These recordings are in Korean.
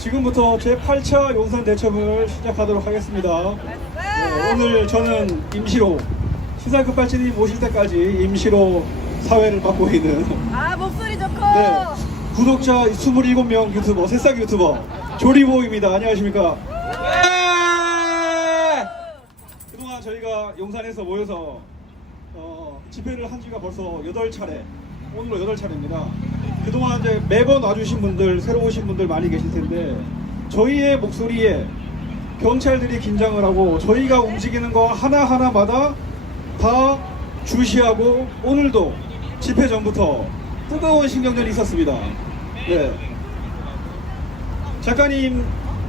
지금부터 제8차 용산 대첩을 시작하도록 하겠습니다. 네, 오늘 저는 임시로 시사급발진이 모실 때까지 임시로 사회를 맡고 있는 목소리 좋고 구독자 27명 유튜버, 새싹 유튜버 조리보입니다. 안녕하십니까? 그동안 저희가 용산에서 모여서 집회를 한 지가 벌써 8차례, 오늘로 8차례입니다. 그동안 이제 매번 와주신 분들, 새로 오신 분들 많이 계실 텐데, 저희의 목소리에 경찰들이 긴장을 하고 저희가 움직이는 거 하나하나마다 다 주시하고, 오늘도 집회 전부터 뜨거운 신경전이 있었습니다. 네. 작가님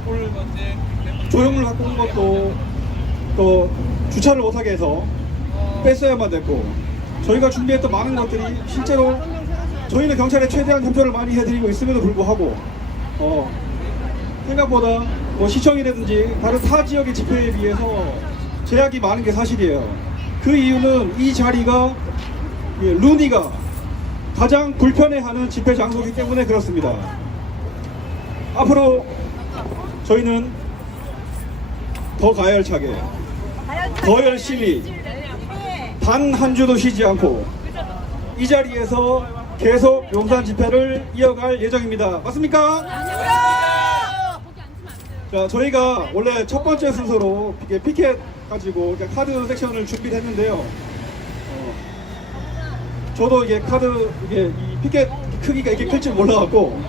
오늘 조형물 갖고 온 것도 또 주차를 못하게 해서 뺐어야만 됐고, 저희가 준비했던 많은 것들이 실제로 저희는 경찰에 최대한 협조를 많이 해드리고 있음에도 불구하고 생각보다 뭐 시청이라든지 다른 타 지역의 집회에 비해서 제약이 많은 게 사실이에요. 그 이유는 이 자리가 루니가 가장 불편해하는 집회 장소이기 때문에 그렇습니다. 앞으로 저희는 더 가열차게, 더 열심히 단 한 주도 쉬지 않고 이 자리에서 계속 용산 집회를 이어갈 예정입니다. 맞습니까? 자, 저희가 원래 첫 번째 순서로 피켓 가지고 카드 섹션을 준비를 했는데요. 저도 이게 이 피켓 크기가 이렇게 클 줄 몰라갖고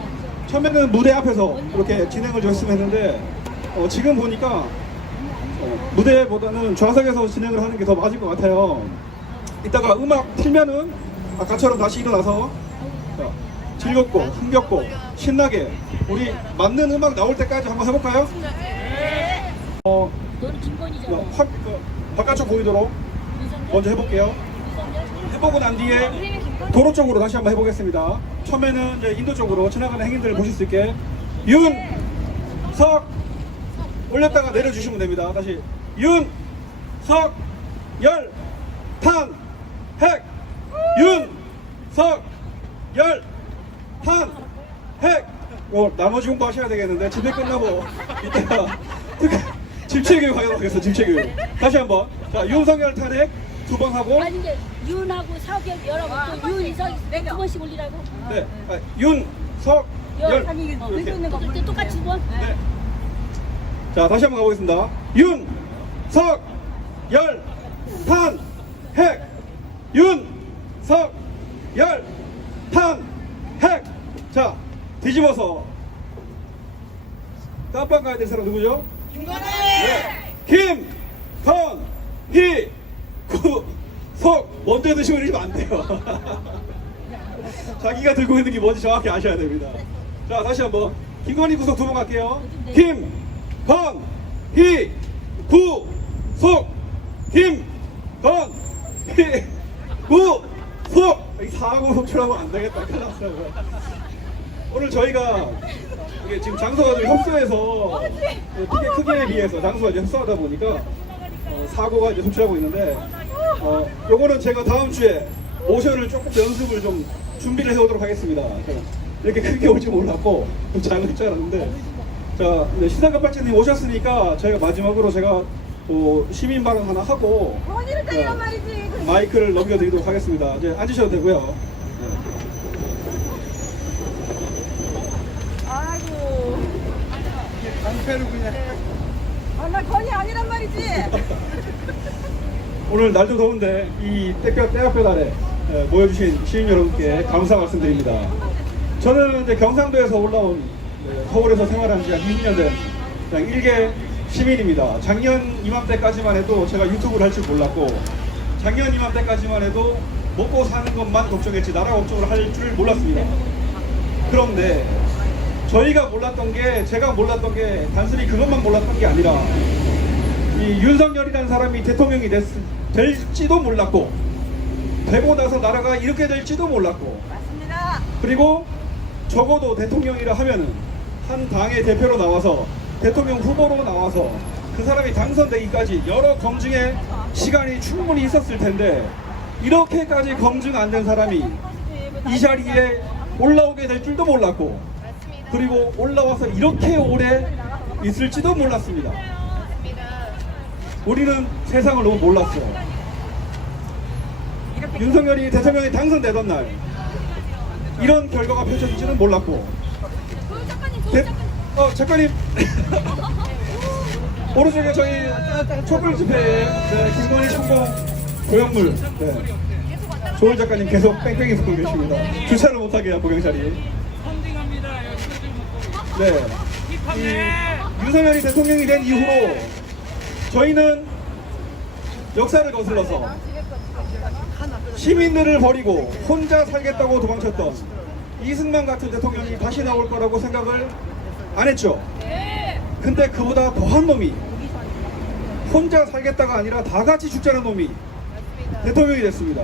처음에는 무대 앞에서 이렇게 진행을 좀 했으면 했는데 지금 보니까 무대보다는 좌석에서 진행을 하는 게 더 맞을 것 같아요. 이따가 음악 틀면은 아까처럼 다시 일어나서 즐겁고 흥겹고 신나게 우리 맞는 음악 나올 때까지 한번 해볼까요? 너는 김건희잖아. 바깥쪽 보이도록 먼저 해볼게요. 해보고 난 뒤에 도로 쪽으로 다시 한번 해보겠습니다. 처음에는 이제 인도 쪽으로 지나가는 행인들을 보실 수 있게 윤, 석 올렸다가 내려주시면 됩니다. 다시 윤, 석, 열, 탄, 핵, 윤, 석, 열, 탄, 핵. 나머지 공부하셔야 되겠는데 집회 끝나고 이따가 집체교육 하도록 하겠습니다. 집체교육. 다시 한번. 자, 윤석열 탄핵 두 번 하고. 아니 근데 윤하고 석열 열하고 또 윤이석 두 번씩 올리라고. 네. 윤, 석, 열. 이렇게 똑같이 두 번. 네. 자, 다시 한번 가보겠습니다. 윤, 석, 열, 탄, 핵. 윤, 석, 열, 탄, 핵. 자, 뒤집어서 깜빵 가야 될 사람 누구죠? 김건희! 네. 김, 건, 희, 구, 석. 먼저 드시고 이러시면 안 돼요. 자기가 들고 있는 게 뭔지 정확히 아셔야 됩니다. 자, 다시 한번 김건희 구속 두 번 갈게요. 김, 건, 희, 구, 속. 김, 건, 희, 구, 속. 사고 속출하면 안 되겠다. 큰일 났어요. 오늘 저희가 이게 지금 장소가 좀 협소해서 피켓 크기에 비해서 장소가 이제 협소하다 보니까 사고가 이제 속출하고 있는데 요거는 제가 다음 주에 모션을 조금 연습을 좀 준비를 해오도록 하겠습니다. 이렇게 크게 올지 몰랐고 좀 작을 줄 알았는데, 자, 시사급발진님 오셨으니까 저희가 마지막으로 제가 시민 발언 하나 하고 마이크를 넘겨드리도록 하겠습니다. 이제 앉으셔도 되고요. 아이고 방패를 그냥. 나 건이 아니란 말이지. 오늘 날도 더운데 이 때볕 아래 모여주신 시민 여러분께 감사 말씀드립니다. 저는 이제 경상도에서 올라온 서울에서 생활한 지 한 20년 된 그냥 일개 시민입니다. 작년 이맘때까지만 해도 제가 유튜브를 할 줄 몰랐고, 작년 이맘때까지만 해도 먹고 사는 것만 걱정했지 나라 걱정을 할 줄 몰랐습니다. 그런데 저희가 몰랐던 게, 제가 몰랐던 게 단순히 그것만 몰랐던 게 아니라 이 윤석열이라는 사람이 대통령이 될지도 몰랐고, 되고 나서 나라가 이렇게 될지도 몰랐고, 맞습니다. 그리고 적어도 대통령이라 하면은 한 당의 대표로 나와서 대통령 후보로 나와서 그 사람이 당선되기까지 여러 검증의 시간이 충분히 있었을 텐데, 이렇게까지 검증 안 된 사람이 이 자리에 올라오게 될 줄도 몰랐고, 그리고 올라와서 이렇게 오래 있을지도 몰랐습니다. 우리는 세상을 너무 몰랐어요. 윤석열이 대통령이 당선되던 날 이런 결과가 펼쳐질지는 몰랐고. 작가님 오른쪽에 저희 촛불 집회에 김건희 신공 고영물 조을 작가님 계속 뺑뺑이 돌고 계십니다. 주차를 못하게 해요, 고경자리. 네, 이 윤석열이 대통령이 된 이후로 저희는 역사를 거슬러서 시민들을 버리고 혼자 살겠다고 도망쳤던 이승만 같은 대통령이 다시 나올 거라고 생각을 안 했죠. 근데 그보다 더한 놈이, 혼자 살겠다가 아니라 다 같이 죽자는 놈이 대통령이 됐습니다.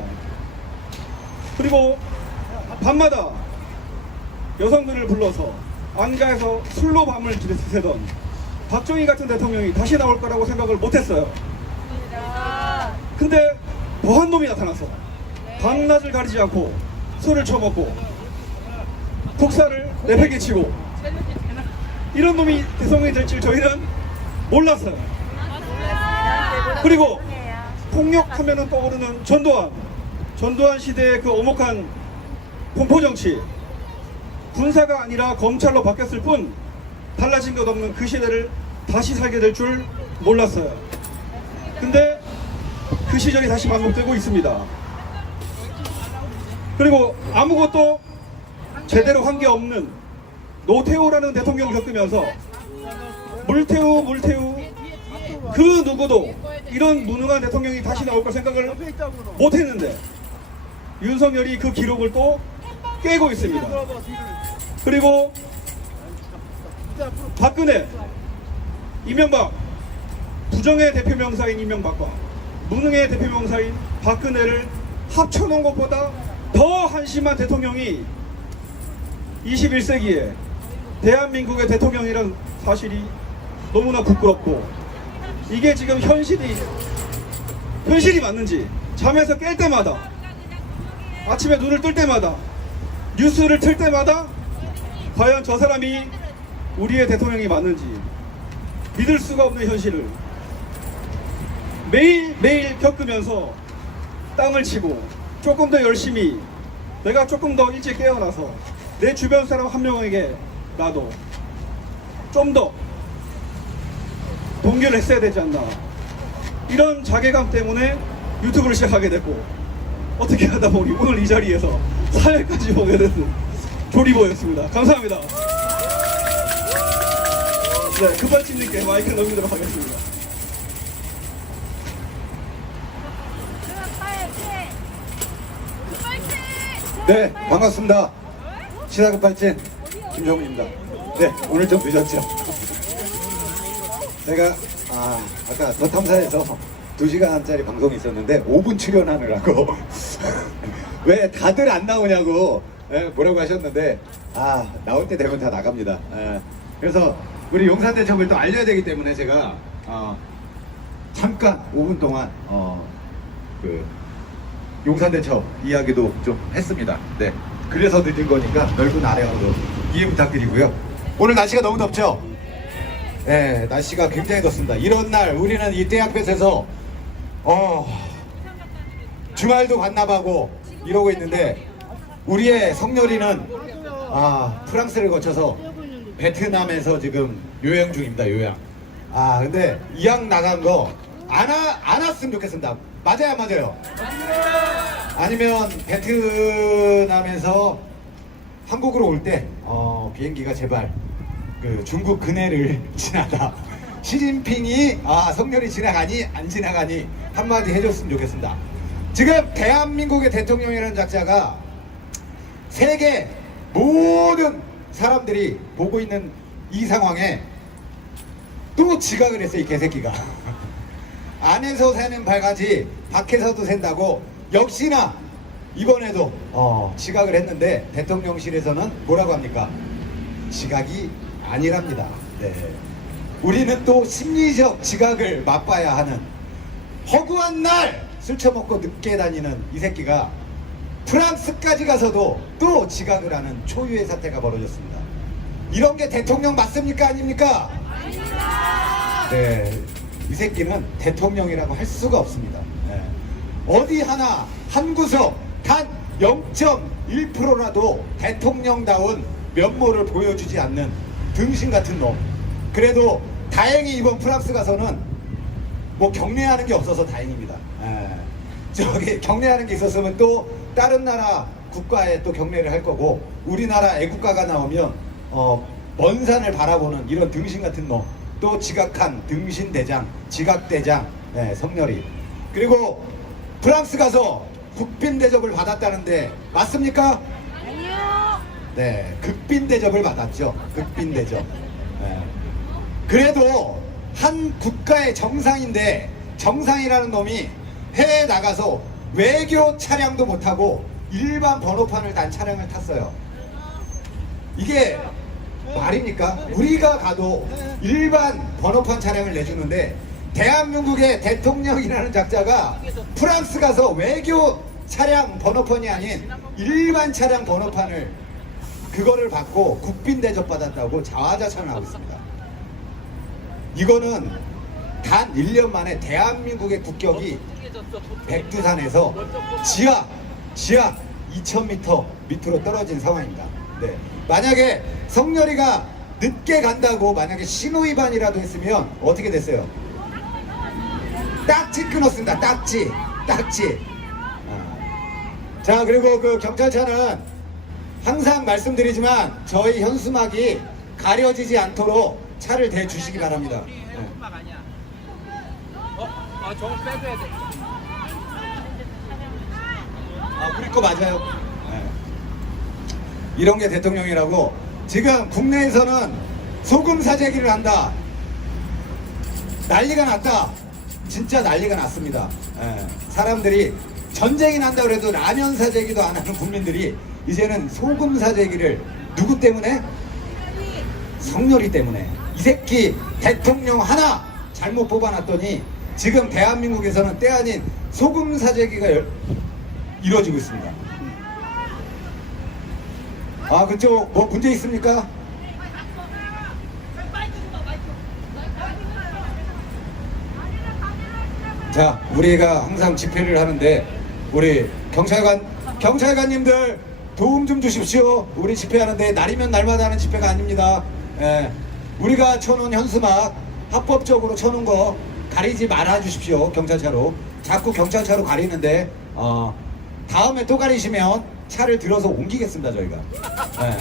그리고 밤마다 여성들을 불러서 안가에서 술로 밤을 새던 박정희 같은 대통령이 다시 나올 거라고 생각을 못했어요. 근데 더한 놈이 나타나서 밤낮을 가리지 않고 술을 처먹고 국사를 내팽개치고 이런 놈이 대통령이 될 줄 저희는 몰랐어요. 그리고 폭력하면은 떠오르는 전두환 시대의 그 오목한 공포정치, 군사가 아니라 검찰로 바뀌었을 뿐 달라진 것 없는 그 시대를 다시 살게 될 줄 몰랐어요. 근데 그 시절이 다시 반복되고 있습니다. 그리고 아무것도 제대로 한 게 없는 노태우라는 대통령을 겪으면서 물태우 그 누구도 이런 무능한 대통령이 다시 나올 걸 생각을 못했는데 윤석열이 그 기록을 또 깨고 있습니다. 그리고 박근혜, 이명박, 부정의 대표명사인 이명박과 무능의 대표명사인 박근혜를 합쳐놓은 것보다 더 한심한 대통령이 21세기에 대한민국의 대통령이란 사실이 너무나 부끄럽고, 이게 지금 현실이 맞는지 잠에서 깰 때마다, 아침에 눈을 뜰 때마다, 뉴스를 틀 때마다 과연 저 사람이 우리의 대통령이 맞는지 믿을 수가 없는 현실을 매일매일 겪으면서 땅을 치고 조금 더 열심히, 내가 조금 더 일찍 깨어나서 내 주변 사람 한 명에게 나도 좀 더 동기를 했어야 되지 않나, 이런 자괴감 때문에 유튜브를 시작하게 됐고, 어떻게 하다 보니 오늘 이 자리에서 사회까지 보게 되는 조리보였습니다. 감사합니다. 네, 급발진님께 마이크를 넘기도록 하겠습니다. 네, 반갑습니다. 시사급발진 김정민입니다. 네, 오늘 좀 늦었죠. 제가 아까 더 탐사에서 2시간짜리 방송이 있었는데 5분 출연하느라고 왜 다들 안 나오냐고 뭐라고 하셨는데, 나올 때 되면 다 나갑니다. 그래서 우리 용산대첩을 또 알려야 되기 때문에 제가 잠깐 5분 동안 그 용산대첩 이야기도 좀 했습니다. 네, 그래서 늦은 거니까 넓은 아래로 이해 부탁드리고요. 오늘 날씨가 너무 덥죠? 네, 날씨가 굉장히 덥습니다. 이런 날 우리는 이 때 앞에서 주말도 반납하고 이러고 있는데, 우리의 성렬이는 프랑스를 거쳐서 베트남에서 지금 요양 중입니다. 요양. 근데 이왕 나간 거 안 왔으면 좋겠습니다. 맞아요, 안 맞아요? 아니면 베트남에서 한국으로 올 때 비행기가 제발 그 중국 근해를 지나다 시진핑이 성렬이 지나가니 안 지나가니 한마디 해줬으면 좋겠습니다. 지금 대한민국의 대통령이라는 작자가 세계 모든 사람들이 보고 있는 이 상황에 또 지각을 했어요, 이 개새끼가. 안에서 새는 발가지 밖에서도 샌다고 역시나 이번에도 지각을 했는데, 대통령실에서는 뭐라고 합니까? 지각이 아니랍니다. 네. 우리는 또 심리적 지각을 맛봐야 하는, 허구한 날 술 처먹고 늦게 다니는 이 새끼가 프랑스까지 가서도 또 지각을 하는 초유의 사태가 벌어졌습니다. 이런 게 대통령 맞습니까? 아닙니까? 네, 이 새끼는 대통령이라고 할 수가 없습니다. 네. 어디 하나 한 구석 단 0.1%라도 대통령다운 면모를 보여주지 않는 등신 같은 놈. 그래도 다행히 이번 프랑스 가서는 뭐 경례하는 게 없어서 다행입니다. 예. 저기 경례하는 게 있었으면 또 다른 나라 국가에 또 경례를 할 거고, 우리나라 애국가가 나오면 먼 산을 바라보는 이런 등신 같은 놈, 또 지각한 등신 대장, 지각 대장, 예, 성렬이. 그리고 프랑스 가서 국빈 대접을 받았다는데 맞습니까? 아니요. 네, 극빈 대접을 받았죠. 극빈 대접. 네. 그래도 한 국가의 정상인데, 정상이라는 놈이 해외에 나가서 외교 차량도 못하고 일반 번호판을 단 차량을 탔어요. 이게 말입니까? 우리가 가도 일반 번호판 차량을 내주는데, 대한민국의 대통령이라는 작자가 프랑스 가서 외교 차량 번호판이 아닌 일반 차량 번호판을 그거를 받고 국빈 대접 받았다고 자화자찬하고 있습니다. 이거는 단 1년 만에 대한민국의 국격이 백두산에서 지하 2000m 밑으로 떨어진 상황입니다. 네. 만약에 성렬이가 늦게 간다고 만약에 신호 위반이라도 했으면 어떻게 됐어요? 딱지 끊었습니다. 딱지. 자, 그리고 그 경찰차는 항상 말씀드리지만 저희 현수막이 가려지지 않도록 차를 대주시기 바랍니다. 음악 아니야. 저걸 빼줘야 돼. 우리 거 맞아요. 네. 이런 게 대통령이라고. 지금 국내에서는 소금 사재기를 한다. 난리가 났다. 진짜 난리가 났습니다. 네. 사람들이 전쟁이 난다 그래도 라면 사재기도 안 하는 국민들이 이제는 소금 사재기를 누구 때문에? 성렬이 때문에. 이 새끼 대통령 하나 잘못 뽑아놨더니 지금 대한민국에서는 때 아닌 소금 사재기가 이루어지고 있습니다. 그쪽 뭐 문제 있습니까? 자, 우리가 항상 집회를 하는데 우리 경찰관님들 도움 좀 주십시오. 우리 집회하는데 날이면 날마다 하는 집회가 아닙니다. 예, 우리가 쳐놓은 현수막 합법적으로 쳐놓은 거 가리지 말아 주십시오. 경찰차로 자꾸 경찰차로 가리는데 다음에 또 가리시면 차를 들어서 옮기겠습니다. 저희가. 예.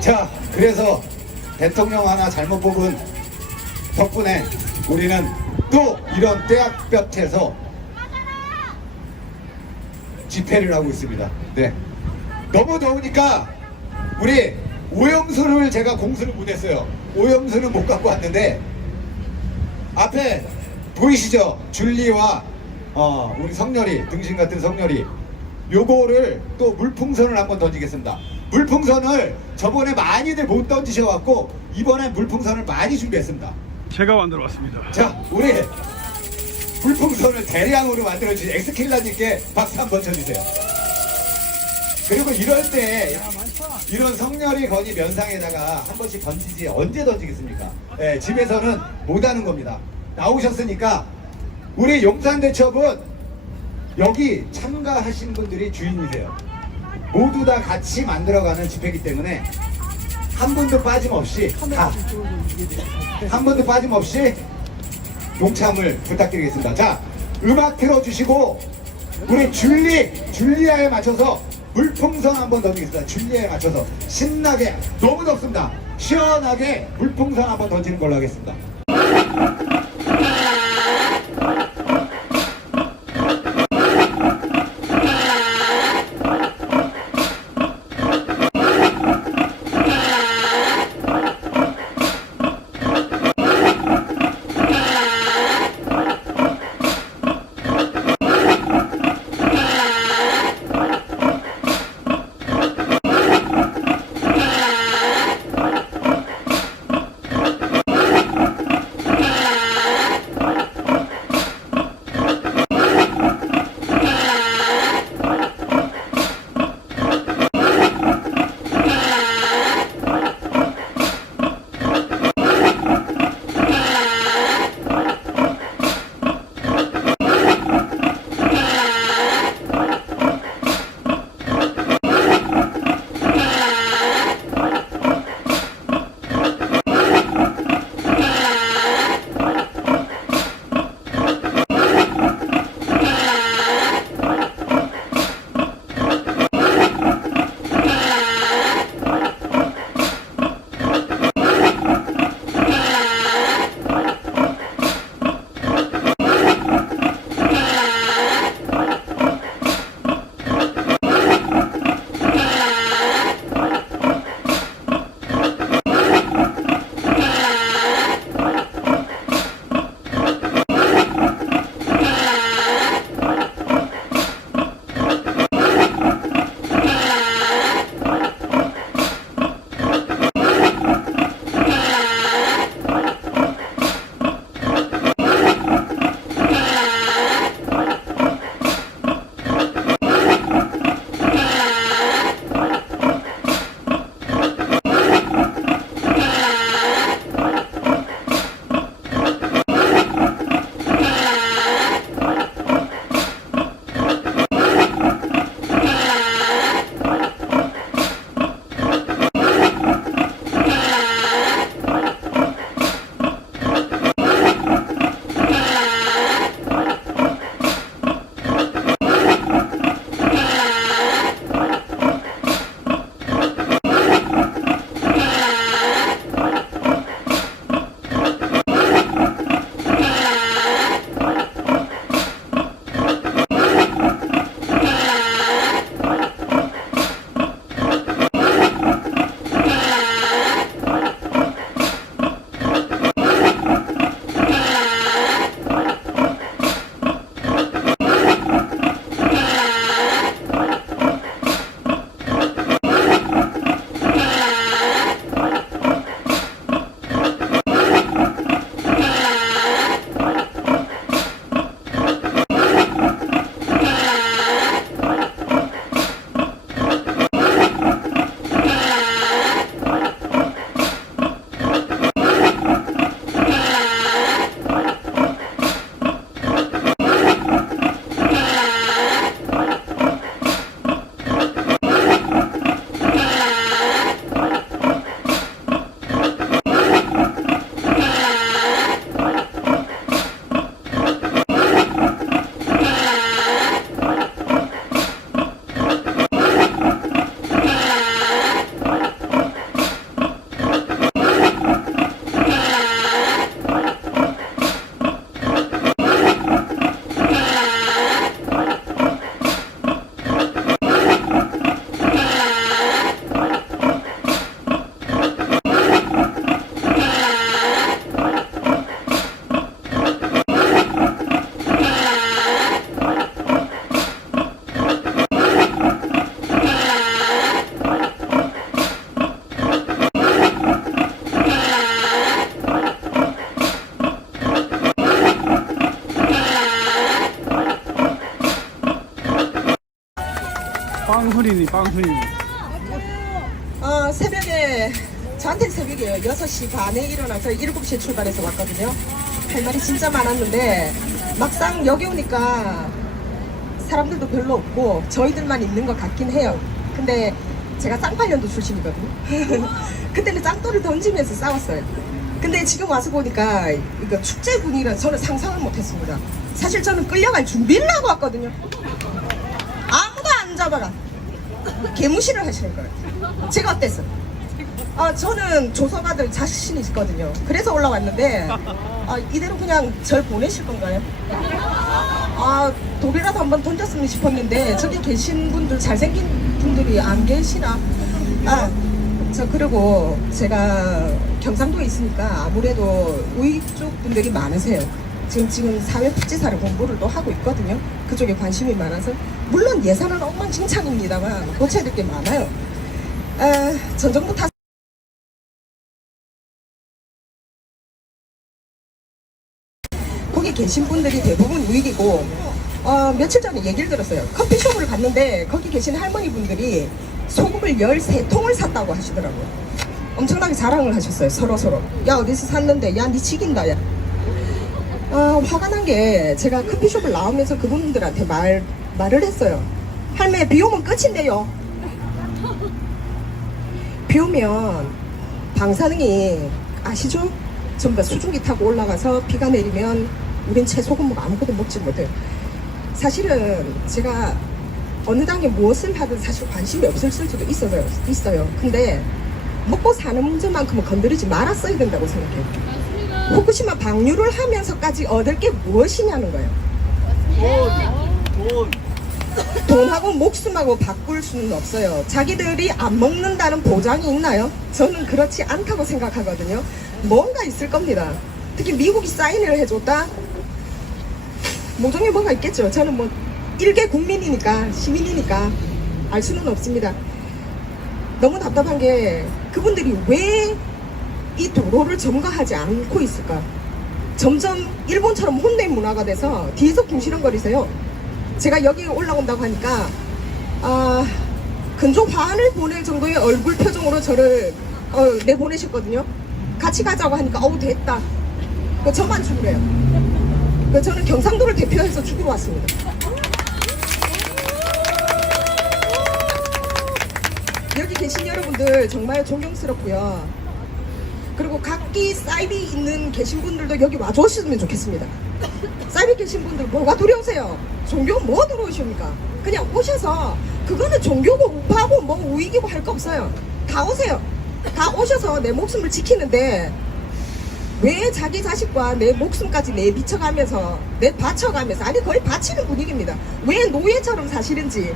자, 그래서 대통령 하나 잘못 뽑은 덕분에 우리는 또 이런 떼약볕에서 집회를 하고 있습니다. 네. 너무 더우니까 우리 오염수를 제가 공수를 못했어요. 오염수는 못 갖고 왔는데 앞에 보이시죠? 줄리와 우리 성렬이, 등신 같은 성렬이, 요거를 또 물풍선을 한번 던지겠습니다. 물풍선을 저번에 많이들 못 던지셔갖고 이번에 물풍선을 많이 준비했습니다. 제가 만들어 왔습니다. 자, 우리 물풍선을 대량으로 만들어주신 엑스킬라님께 박수 한번 쳐주세요. 그리고 이럴 때 이런 성렬이 건이 면상에다가 한 번씩 던지지 언제 던지겠습니까? 네, 집에서는 못하는 겁니다. 나오셨으니까 우리 용산대첩은 여기 참가하신 분들이 주인이세요. 모두 다 같이 만들어가는 집회이기 때문에 한 분도 빠짐없이 한 분도 빠짐없이 동참을 부탁드리겠습니다. 자, 음악 틀어주시고 우리 줄리아에 맞춰서 물풍선 한번 던지겠습니다. 줄리아에 맞춰서 신나게, 너무 덥습니다. 시원하게 물풍선 한번 던지는 걸로 하겠습니다. 빵순이니 빵순이. 새벽에 저한테 새벽에 6시 반에 일어나서 7시에 출발해서 왔거든요. 할 말이 진짜 많았는데 막상 여기 오니까 사람들도 별로 없고 저희들만 있는 것 같긴 해요. 근데 제가 쌍팔년도 출신이거든요. 그때는 짱돌을 던지면서 싸웠어요. 근데 지금 와서 보니까 이거 축제 분위기라 저는 상상을 못했습니다. 사실 저는 끌려갈 준비를 하고 왔거든요. 아무도 안 잡아라. 개무시를 하시는 거예요. 제가 어땠어요? 저는 조서받을 자신이 있거든요. 그래서 올라왔는데 이대로 그냥 절 보내실 건가요? 돌이라도 한번 던졌으면 싶었는데 저기 계신 분들 잘생긴 분들이 안 계시나? 그리고 제가 경상도에 있으니까 아무래도 우이 쪽 분들이 많으세요. 지금 사회복지사를 공부를 또 하고 있거든요. 그쪽에 관심이 많아서 물론 예산은 엉망진창입니다만 고쳐야 될 게 많아요. 전 정부 탓 거기 계신 분들이 대부분 우익이고 며칠 전에 얘기를 들었어요. 커피숍을 갔는데 거기 계신 할머니 분들이 소금을 13통을 샀다고 하시더라고요. 엄청나게 자랑을 하셨어요. 서로 야 어디서 샀는데 야 니 지긴다 야. 화가 난 게 제가 커피숍을 나오면서 그분들한테 말을 했어요. 할매 비 오면 끝인데요. 비 오면 방사능이 아시죠? 전부 다 수증기 타고 올라가서 비가 내리면 우린 채소금 뭐 아무것도 먹지 못해요. 사실은 제가 어느 당에 무엇을 하든 사실 관심이 없을 수도 있어요. 근데 먹고 사는 문제만큼은 건드리지 말았어야 된다고 생각해요. 후쿠시마 방류를 하면서까지 얻을 게 무엇이냐는 거예요. 돈하고 목숨하고 바꿀 수는 없어요. 자기들이 안 먹는다는 보장이 있나요? 저는 그렇지 않다고 생각하거든요. 뭔가 있을 겁니다. 특히 미국이 사인을 해줬다? 모종에 뭐가 있겠죠. 저는 뭐 일개 국민이니까 시민이니까 알 수는 없습니다. 너무 답답한 게 그분들이 왜 이 도로를 점거하지 않고 있을까? 점점 일본처럼 혼내 문화가 돼서 뒤에서 궁시렁거리세요. 제가 여기 올라온다고 하니까 근종 화환을 보낼 정도의 얼굴 표정으로 저를 내보내셨거든요. 같이 가자고 하니까 됐다. 저만 죽으래요. 저는 경상도를 대표해서 죽으러 왔습니다. 여기 계신 여러분들 정말 존경스럽고요. 그리고 각기 사이비 계신 분들도 여기 와주셨으면 좋겠습니다. 사이비 계신 분들 뭐가 두려우세요? 종교 뭐 들어오십니까? 그냥 오셔서 그거는 종교고 우파고 뭐 우익이고 할 거 없어요. 다 오세요. 다 오셔서 내 목숨을 지키는데 왜 자기 자식과 내 목숨까지 내비쳐가면서 바쳐가면서 아니 거의 바치는 분위기입니다. 왜 노예처럼 사시는지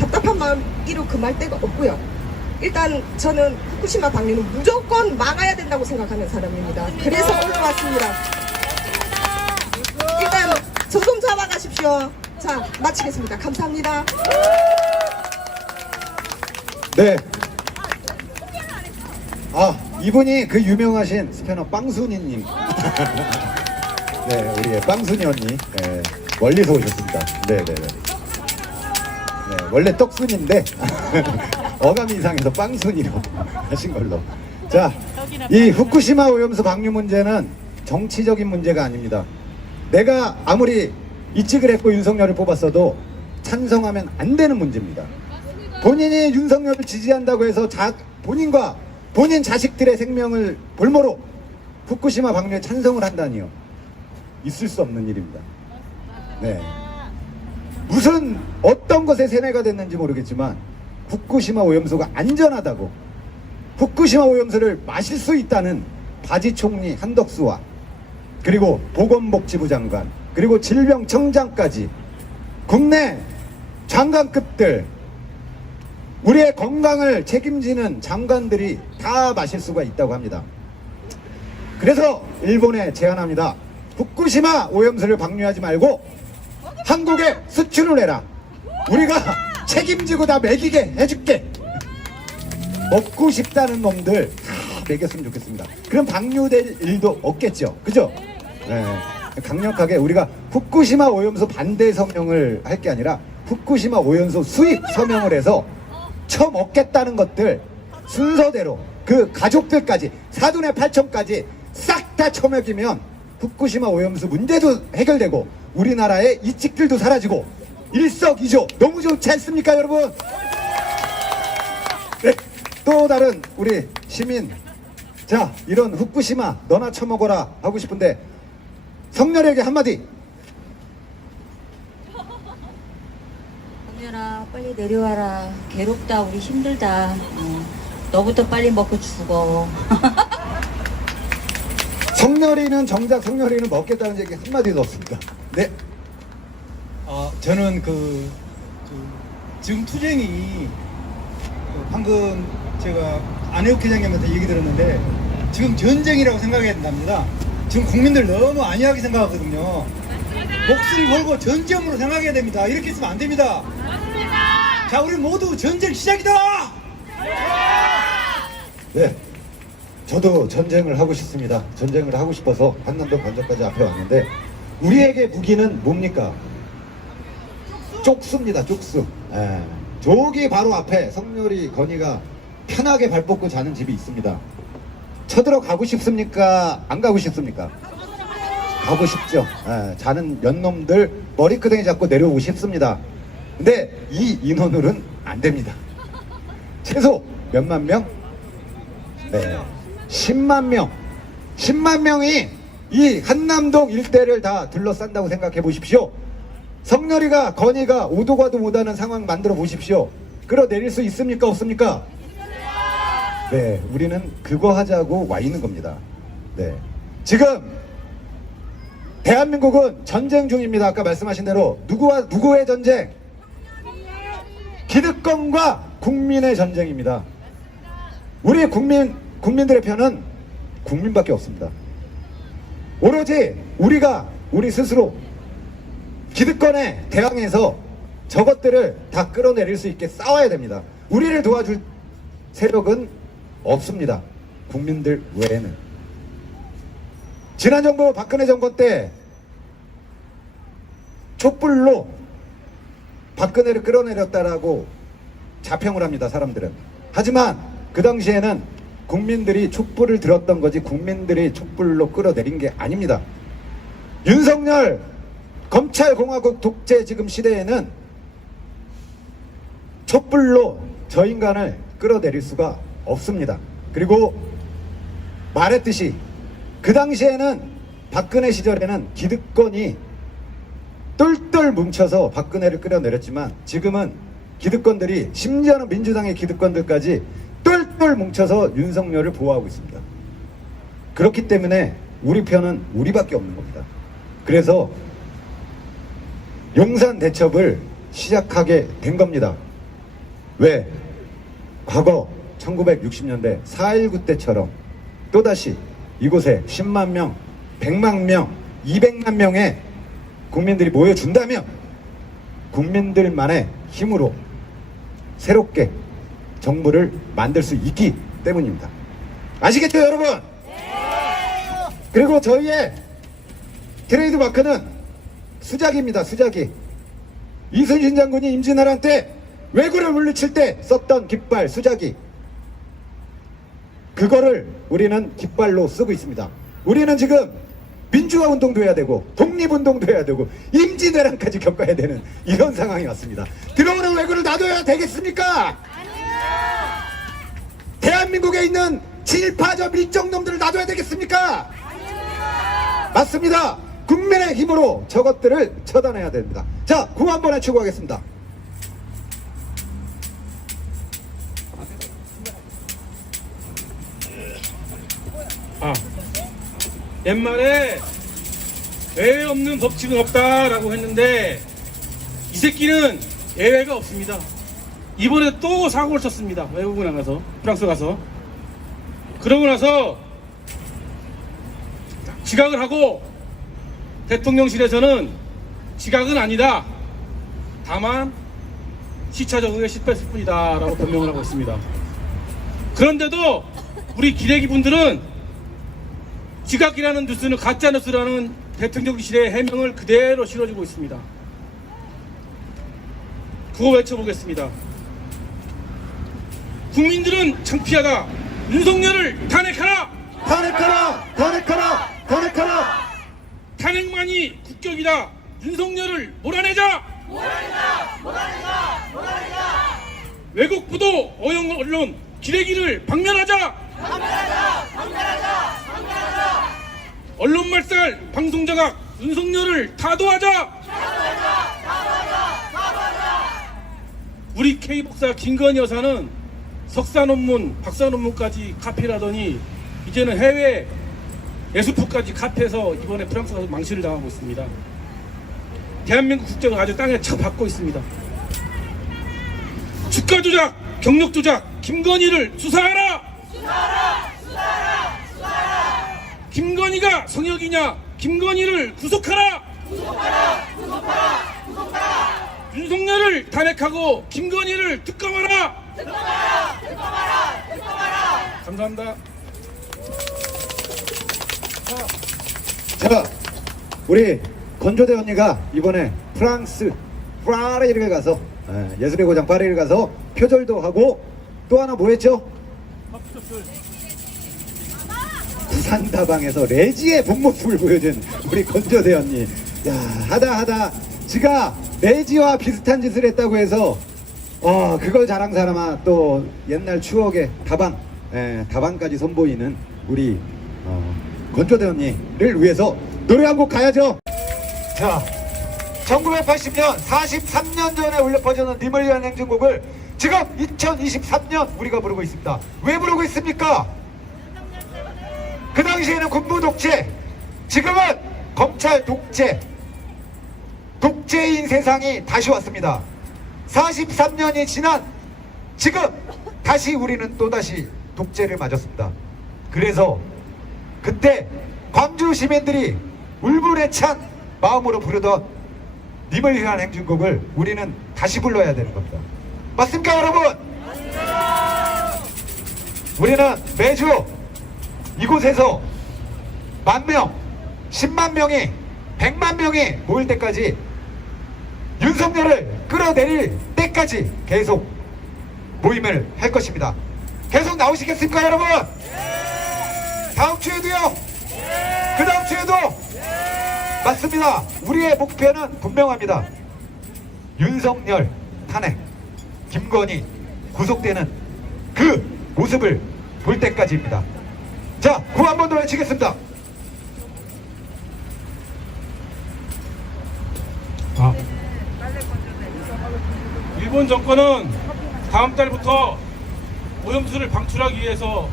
답답한 마음 이루 금할 데가 없고요. 일단 저는 후쿠시마 방류는 무조건 막아야 된다고 생각하는 사람입니다. 그래서 올라왔습니다. 일단 저 좀 잡아가십시오. 자, 마치겠습니다. 감사합니다. 네. 이분이 그 유명하신 스패너 빵순이님. 네, 우리의 빵순이 언니. 네, 멀리서 오셨습니다. 네네네. 네, 원래 떡순인데 어감이 이상해서 빵순이로 하신 걸로. 자, 이 후쿠시마 오염수 방류 문제는 정치적인 문제가 아닙니다. 내가 아무리 이직을 했고 윤석열을 뽑았어도 찬성하면 안 되는 문제입니다. 본인이 윤석열을 지지한다고 해서 본인과 본인 자식들의 생명을 볼모로 후쿠시마 방류에 찬성을 한다니요. 있을 수 없는 일입니다. 네. 무슨 어떤 것에 세뇌가 됐는지 모르겠지만 후쿠시마 오염수가 안전하다고, 후쿠시마 오염수를 마실 수 있다는 바지 총리 한덕수와 그리고 보건복지부 장관 그리고 질병청장까지 국내 장관급들, 우리의 건강을 책임지는 장관들이 다 마실 수가 있다고 합니다. 그래서 일본에 제안합니다. 후쿠시마 오염수를 방류하지 말고 한국에 수출을 해라. 우리가 책임지고 다 먹이게 해줄게. 먹고 싶다는 놈들 다 먹였으면 좋겠습니다. 그럼 방류될 일도 없겠죠. 그죠? 네. 강력하게 우리가 후쿠시마 오염수 반대 성명을 할 게 아니라 후쿠시마 오염수 수입 서명을 해서 처먹겠다는 것들 순서대로 그 가족들까지 사돈의 8촌까지 싹 다 처먹이면 후쿠시마 오염수 문제도 해결되고 우리나라의 이직들도 사라지고 일석이조. 너무 좋지 않습니까 여러분? 네, 또 다른 우리 시민, 자 이런 후쿠시마 너나 처먹어라 하고 싶은데 성렬에게 한마디. 성렬아 빨리 내려와라. 괴롭다. 우리 힘들다. 너부터 빨리 먹고 죽어. 성렬이는 정작 성렬이는 먹겠다는 얘기 한마디도 없습니다. 네. 저는 지금 투쟁이 방금 제가 안혜욱 회장님한테 얘기 들었는데 지금 전쟁이라고 생각해야 된답니다. 지금 국민들 너무 안이하게 생각하거든요. 목숨 걸고 전쟁으로 생각해야 됩니다. 이렇게 있으면 안 됩니다. 자, 우리 모두 전쟁 시작이다. 네. 저도 전쟁을 하고 싶습니다. 전쟁을 하고 싶어서 한남동 관저까지 앞에 왔는데 우리에게 무기는 뭡니까? 쪽수입니다. 쪽수. 예. 저기 바로 앞에 성렬이 건이가 편하게 발 뻗고 자는 집이 있습니다. 쳐들어 가고 싶습니까? 안 가고 싶습니까? 가고 싶죠. 예. 자는 연놈들 머리끄댕이 잡고 내려오고 싶습니다. 근데 이 인원으로는 안 됩니다. 최소 몇만 명? 네. 10만 명. 10만 명이 이 한남동 일대를 다 둘러싼다고 생각해 보십시오. 성렬이가 건이가 오도 가도 못하는 상황 만들어 보십시오. 끌어내릴 수 있습니까? 없습니까? 네, 우리는 그거 하자고 와 있는 겁니다. 네, 지금 대한민국은 전쟁 중입니다. 아까 말씀하신 대로 누구의 전쟁? 기득권과 국민의 전쟁입니다. 우리 국민들의 편은 국민밖에 없습니다. 오로지 우리 스스로 기득권에 대항해서 저것들을 다 끌어내릴 수 있게 싸워야 됩니다. 우리를 도와줄 세력은 없습니다. 국민들 외에는. 지난 정부 박근혜 정권 때 촛불로 박근혜를 끌어내렸다라고 자평을 합니다. 사람들은. 하지만 그 당시에는 국민들이 촛불을 들었던 거지 국민들이 촛불로 끌어내린 게 아닙니다. 윤석열 검찰공화국 독재 지금 시대에는 촛불로 저 인간을 끌어내릴 수가 없습니다. 그리고 말했듯이 그 당시에는 박근혜 시절에는 기득권이 똘똘 뭉쳐서 박근혜를 끌어내렸지만 지금은 기득권들이 심지어는 민주당의 기득권들까지 똘똘 뭉쳐서 윤석열을 보호하고 있습니다. 그렇기 때문에 우리 편은 우리밖에 없는 겁니다. 그래서 용산 대첩을 시작하게 된 겁니다. 왜? 과거 1960년대 4.19 때처럼 또다시 이곳에 10만 명, 100만 명, 200만 명의 국민들이 모여준다면 국민들만의 힘으로 새롭게 정부를 만들 수 있기 때문입니다. 아시겠죠 여러분? 그리고 저희의 트레이드 마크는 수작입니다. 수작이. 이순신 장군이 임진왜란 때 왜구를 물리칠 때 썼던 깃발 수작이. 그거를 우리는 깃발로 쓰고 있습니다. 우리는 지금 민주화 운동도 해야 되고 독립운동도 해야 되고 임진왜란까지 겪어야 되는 이런 상황이 왔습니다. 들어오는 왜구를 놔둬야 되겠습니까? 대한민국에 있는 친일파저 밀정놈들을 놔둬야 되겠습니까? 맞습니다. 국민의 힘으로 저것들을 처단해야 됩니다. 자, 구호 한번 해치고 가겠습니다. 옛말에 예외 없는 법칙은 없다라고 했는데 이 새끼는 예외가 없습니다. 이번에 또 사고를 쳤습니다. 외국에 나가서 프랑스 가서. 그러고 나서 지각을 하고 대통령실에서는 지각은 아니다. 다만 시차 적응에 실패했을 뿐이다 라고 변명을 하고 있습니다. 그런데도 우리 기레기 분들은 지각이라는 뉴스는 가짜 뉴스라는 대통령실의 해명을 그대로 실어주고 있습니다. 구호 외쳐보겠습니다. 국민들은 창피하다. 윤석열을 탄핵하라. 탄핵하라! 탄핵하라! 탄핵하라! 탄핵만이 국격이다. 윤석열을 몰아내자. 외국 부도 어용 언론 기레기를 박멸하자. 언론 말살 방송 자각 윤석열을 타도하자. 우리 K복사 김건희 여사는 석사 논문, 박사 논문까지 카피라더니 이제는 해외 예술품까지 카피해서 이번에 프랑스 가서 망신을 당하고 있습니다. 대한민국 국적을 아주 땅에 쳐 박고 있습니다. 주가 조작, 경력 조작, 김건희를 수사하라! 김건희가 성역이냐? 김건희를 구속하라! 윤석열을 탄핵하고 김건희를 특검하라! 감사합니다. 자, 우리 건조대 언니가 이번에 프랑스 파리를 가서 예술의 고장 파리를 가서 표절도 하고 또 하나 뭐 했죠? 부산다방에서 레지의 본 모습을 보여준 우리 건조대 언니. 야, 하다 지가 레지와 비슷한 짓을 했다고 해서 그걸 자랑 삼아 또 옛날 추억의 다방까지 선보이는 우리 건조대 언니를 위해서 노래 한 곡 가야죠. 자, 1980년 43년 전에 울려 퍼져는 님을 위한 행진곡을 지금 2023년 우리가 부르고 있습니다. 왜 부르고 있습니까? 그 당시에는 군부 독재, 지금은 검찰 독재, 독재인 세상이 다시 왔습니다. 43년이 지난 지금 다시 우리는 또다시 독재를 맞았습니다. 그래서 그때 광주 시민들이 울분에 찬 마음으로 부르던 님을 위한 행진곡을 우리는 다시 불러야 되는 겁니다. 맞습니까, 여러분? 우리는 매주 이곳에서 10,000명, 10만 명이, 100만 명이 모일 때까지 윤석열을 끌어내릴 때까지 계속 모임을 할 것입니다. 계속 나오시겠습니까, 여러분? 다음 주에도요? 그 다음 주에도? 맞습니다. 우리의 목표는 분명합니다. 윤석열 탄핵, 김건희 구속되는 그 모습을 볼 때까지입니다. 자, 구호 한 번 더 외치겠습니다. 일본 정권은 다음 달부터 오염수를 방출하기 위해서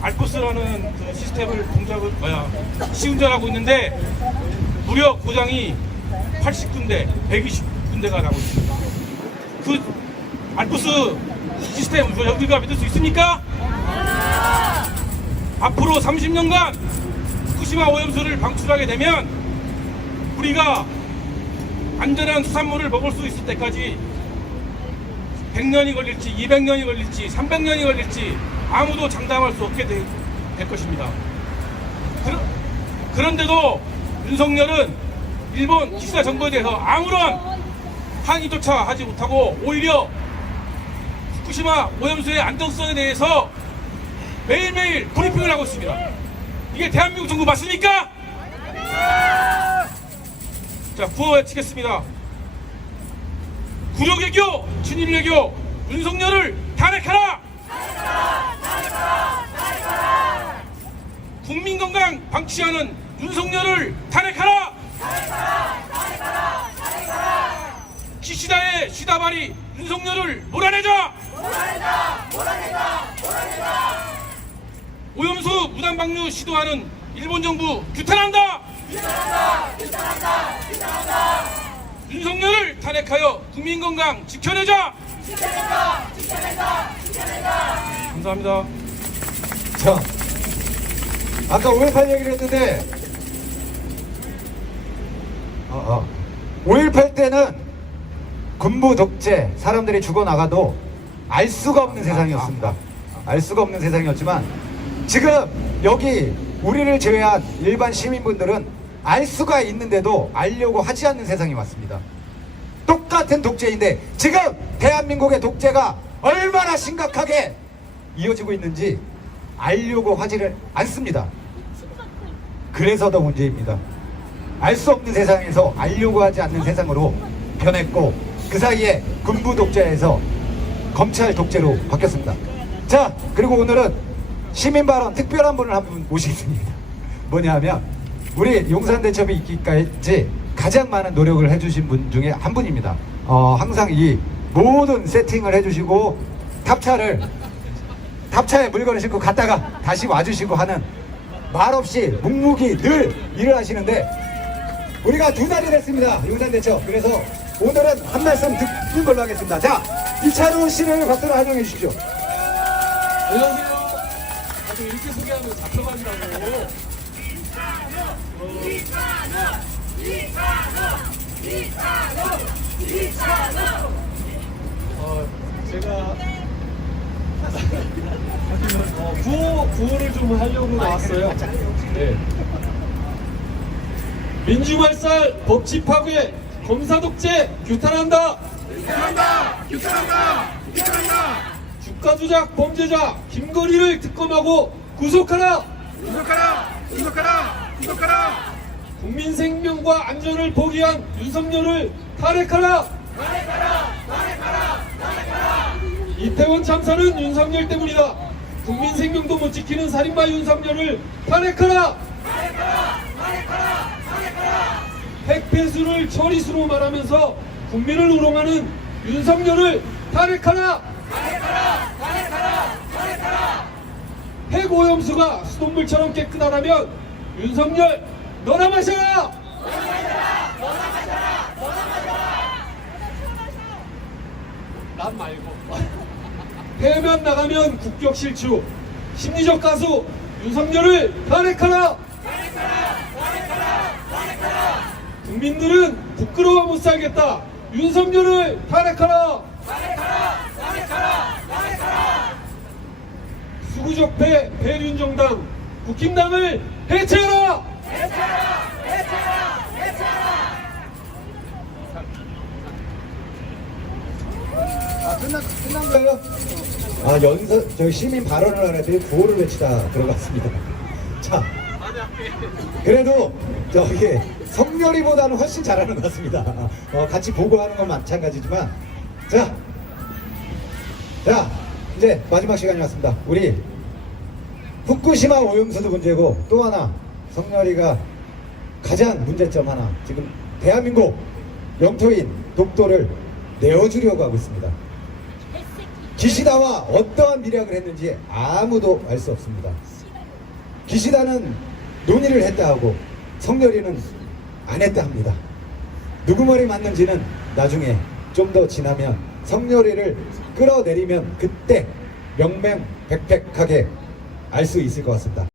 알프스라는 그 시스템을 시운전하고 있는데 무려 고장이 80군데, 120군데가 나고 있습니다. 그 알프스 시스템 우리가 믿을 수 있습니까? 앞으로 30년간 후쿠시마 오염수를 방출하게 되면 우리가 안전한 수산물을 먹을 수 있을 때까지 100년이 걸릴지 200년이 걸릴지 300년이 걸릴지 아무도 장담할 수 없게 될 것입니다. 그런데도 윤석열은 일본 기시다 정부에 대해서 아무런 항의조차 하지 못하고 오히려 후쿠시마 오염수의 안정성에 대해서 매일매일 브리핑을 하고 있습니다. 이게 대한민국 정부 맞습니까? 자, 구호 외치겠습니다. 구력외교, 친일외교, 윤석열을 탄핵하라! 국민건강 방치하는 윤석열을 탄핵하라! 기시다의 시다발이 윤석열을 몰아내자! 오염수 무단 방류 시도하는 일본 정부 규탄한다! 윤석열을 탄핵하여 국민건강 지켜내자! 감사합니다. 자, 아까 5.18 얘기를 했는데 5.18 때는 군부 독재, 사람들이 죽어나가도 알 수가 없는 세상이었습니다. 알 수가 없는 세상이었지만 지금 여기 우리를 제외한 일반 시민분들은 알 수가 있는데도 알려고 하지 않는 세상이 왔습니다. 똑같은 독재인데 지금 대한민국의 독재가 얼마나 심각하게 이어지고 있는지 알려고 하지를 않습니다. 그래서 더 문제입니다. 알 수 없는 세상에서 알려고 하지 않는 세상으로 변했고 그 사이에 군부 독재에서 검찰 독재로 바뀌었습니다. 자, 그리고 오늘은 시민 발언 특별한 분을 한 분 모시겠습니다. 뭐냐 하면 우리 용산대첩이 있기까지 가장 많은 노력을 해주신 분 중에 한 분입니다. 항상 이 모든 세팅을 해주시고 탑차에 물건을 싣고 갔다가 다시 와주시고 하는 말없이 묵묵히 늘 일을 하시는데 우리가 2달이 됐습니다. 용산대첩. 그래서 오늘은 한 말씀 듣는 걸로 하겠습니다. 자, 이찬우 씨를 박수로 환영해 주십시오. 안녕하세요. 아주 이렇게 소개하면 잡혀가지라고. 제가 구호를 좀 하려고 나왔어요. 네. 민주말살, 법치 파괴, 검사 독재 규탄한다. 주가 조작 범죄자 김건희를 특검하고 구속하라. 국민 생명과 안전을 포기한 윤석열을 탄핵하라. 이태원 참사는 윤석열 때문이다. 국민 생명도 못 지키는 살인마 윤석열을 탄핵하라. 핵폐수를 처리수로 말하면서 국민을 우롱하는 윤석열을 탄핵하라. 핵오염수가 수돗물처럼 깨끗하다면 윤석열 너나 마셔라. 난 말고. 해면 나가면 국격 실추. 심리적 가수 윤석열을 탄핵하라. 국민들은 부끄러워 못 살겠다. 윤석열을 탄핵하라. 수구적폐 배륜정당 국힘당을 해체하라. 끝난 거예요? 저희 시민 발언을 하는데 구호를 외치다 들어갔습니다. 자, 그래도 저기 성렬이보다는 훨씬 잘하는 것 같습니다. 같이 보고하는 건 마찬가지지만, 자, 이제 마지막 시간이 왔습니다. 우리 후쿠시마 오염수도 문제고 또 하나 성렬이가 가장 문제점 하나, 지금 대한민국 영토인 독도를 내어주려고 하고 있습니다. 기시다와 어떠한 미략을 했는지 아무도 알 수 없습니다. 기시다는 논의를 했다 하고 성렬이는 안 했다 합니다. 누구 말이 맞는지는 나중에 좀 더 지나면 성렬이를 끌어내리면 그때 명명백백하게 알 수 있을 것 같습니다.